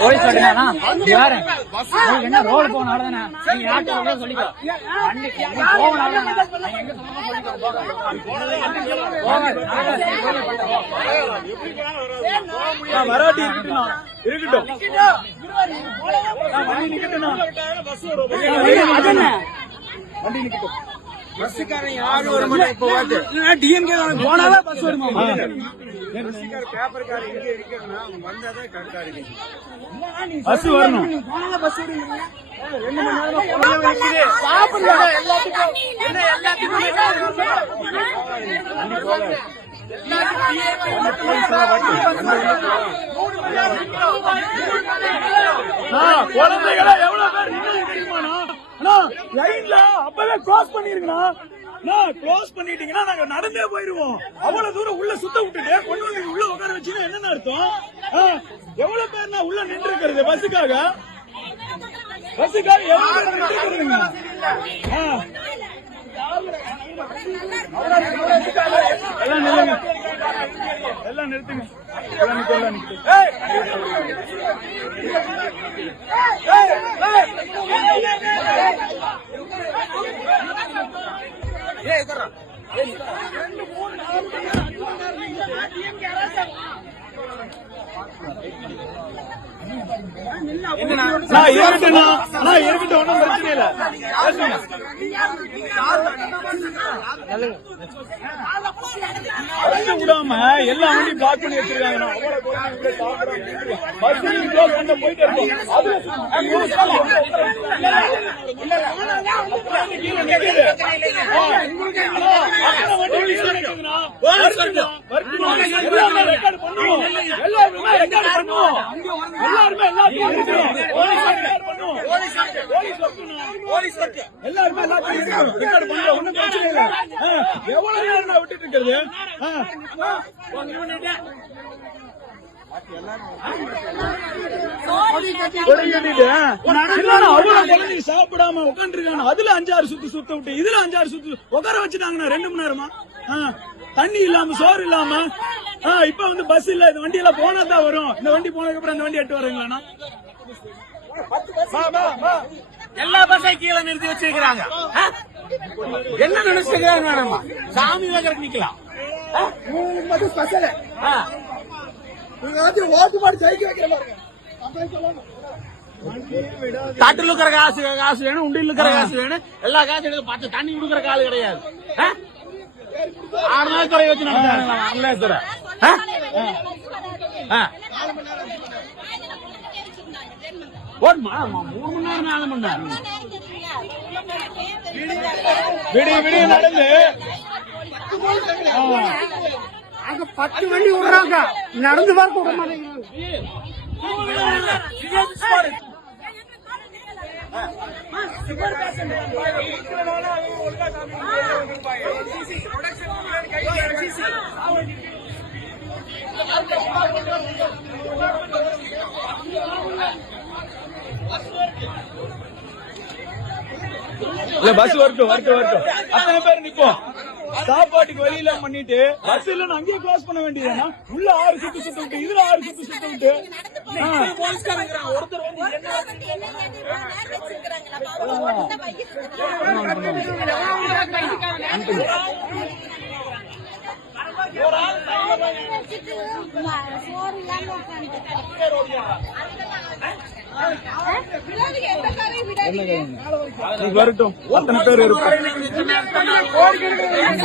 Police சொல்றீங்களா யாரு என்ன ரோடு அவ்வளவுதானே? நீங்க யார்கிட்ட சொல்லிக்கோ. அவ்வளவுதானே? வராட்டி. இருக்கட்டும். வண்டி நிக்கட்டும்ண்ணா. வண்டி நிக்கட்டும். பஸ்ஸுக்காரன் யாரும் வர மாட்டாங்க இப்ப வாட்டு டிஎம்கே போனாதான் பஸ் வருமா பஸ்ஸுக்கார பேப்பர்காரன் இங்க இருக்கிறதுனா அவங்க வந்தாதான் கரெக்டா இருக்கு பஸ் வரணும் அண்ணா, குழந்தைகளா எவ்வளவு பேர் லைன்ல அப்பவே க்ளோஸ் பண்ணிருங்கண்ணா. அண்ணா, க்ளோஸ் பண்ணிட்டீங்கன்னா நாங்க நடந்தே போயிருவோம். அவ்வளவு தூரம் உள்ள சுத்த விட்டுட்டு கொண்டு வந்து உள்ள உட்கார வச்சீங்கன்னா என்னன்னு அர்த்தம்? ஆ, எவ்வளவு பேர் உள்ள நின்று இருக்கிறது பஸ்ஸுக்காக? பஸ்ஸுக்காக எவ்வளவு பேர் நின்று இருக்கிறதுங்க ஆ. எல்லாம் நில்லுங்க. எல்லாம் நிறுத்துங்க. எல்லாம் நிக்க எல்லாம் நிக்க நான் இருக்கட்டும்ண்ணா நான் இருக்கட்டும் ஒன்றும் பிரச்சனை இல்லை. விடாம எல்லா வண்டியும் பிளாக் பண்ணி வச்சிருக்காங்க. போயிட்டே இருக்கோம். எல்லாருமே எவ்வளவு நேரம் விட்டுட்டு இருக்கிறது? சாப்பிடாம உட்காந்துருக்காங்க அதுல அஞ்சாறு சுத்து சுத்த விட்டு இதுல அஞ்சாறு சுத்து உட்கார வச்சுட்டாங்கண்ணா ரெண்டு மணி நேரமா? ஆ, தண்ணி இல்லாம சோறு இல்லாம. ஆ, இப்ப வந்து பஸ் இல்ல இந்த வண்டி எல்லாம் போனா தான் வரும். இந்த வண்டி போனதுக்கு அப்புறம் இந்த வண்டி எட்டு வரீங்களாண்ணா. எல்லா பஸ்ஸையும் கீழே நிறுத்தி வச்சிருக்கிறாங்க. ஆ? என்ன நினைச்சுக்கிறாங்க நம்ம சாமி வைக்கிறதுக்கு நிக்கலாம். ஆ? தட்டுல இருக்கிற காசு காசு வேணும் உண்டியில் இருக்கிற காசு வேணும். எல்லா காசு எடுத்து பார்த்து தண்ணி கொடுக்குற காலு கிடையாது. ஆறு நாள் குறைய வச்சு நடத்தாங்க ஒரு மூணு மணி நேரம் நாலு மணி நேரம். விடிய விடிய நடந்து. அங்க பத்து வண்டி விடுறாங்க. நடந்து பார்க்க விட மாட்டேங்கிறாங்க இல்ல பஸ் வரட்டும் வரட்டும் வரட்டும் அத்தனை பேர் நிப்போம். சாப்பாட்டுக்கு வெளியில பண்ணிட்டு பஸ் இல்ல அங்கேயே கிளாஸ் பண்ண வேண்டியதுனா உள்ள ஆறு சுத்து சுத்த விட்டு இதுல ஆறு சுத்து சுத்த விட்டு ஆ. ஒருத்தர் வந்து வரட்டும். அத்தனை பேர் இருப்போம். இறங்க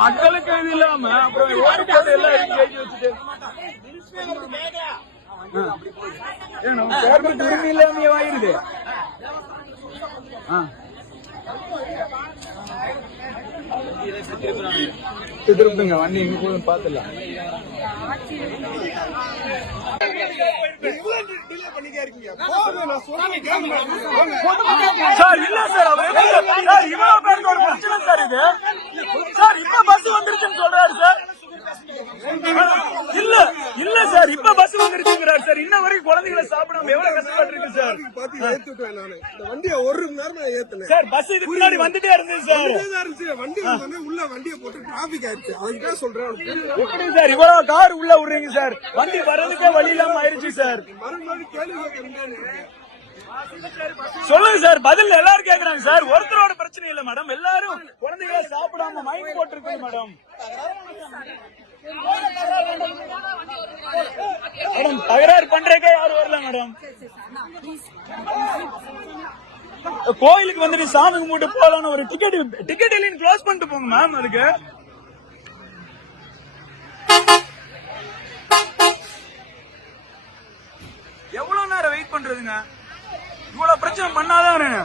மக்களுக்கு இது இல்லாம அப்புறம் எல்லாம் எழுதி வச்சுட்டு. உரிமை இல்லாம ஆயிருது திருப்புங்க வண்டி எங்க போதும் பாத்துலாம் சார் இல்ல சார் சார் இவ்வளவு பேருக்கு ஒரு பிரச்சனை சார் இது சார் இப்ப பஸ் வந்துருச்சுன்னு சொல்றாரு சார் இல்ல இல்ல சார் இப்ப பஸ் வந்துருச்சுங்கிறாரு சார் இன்ன வரைக்கும் குழந்தைகளை சாப்பிடாம எவ்வளவு கஷ்டப்பட்டு இருக்கு சார்? பாத்து ஏத்துட்டேன் நானு. இந்த வண்டியை ஒரு மணி நேரமா ஏத்துனேன். சார் பஸ் இதுக்கு முன்னாடி வந்துட்டே இருந்தது சார். இதேதான் இருந்துச்சு. வண்டி வந்தோடனே உள்ள வண்டியை போட்டு டிராபிக் ஆயிடுச்சு. அதுக்கு சொல்றேன். எப்படி சார் இவ்வளவு கார் உள்ள விடுறீங்க சார்? வண்டி வர்றதுக்கே வழி இல்லாம ஆயிருச்சு சார். மறுபடியும் கேள்வி கேட்கறேன் சொல்லுங்க சார் பதில் எல்லாரும் கேக்குறாங்க சார். ஒருத்தரோட பிரச்சனை இல்ல மேடம் எல்லாரும் குழந்தைகளை சாப்பிடாம மைண்ட் போட்டு மேடம் மேடம் தகராறு பண்றதுக்கே யாரும் வரல மேடம். கோயிலுக்கு வந்துட்டு சாமி கும்பிட்டு போலான்னு ஒரு டிக்கெட் டிக்கெட் இல்லைன்னு க்ளோஸ் பண்ணிட்டு போங்க மேம் அதுக்கு. எவ்வளவு நேரம் வெயிட் பண்றதுங்க? இவ்வளவு பிரச்சனை பண்ணாதான்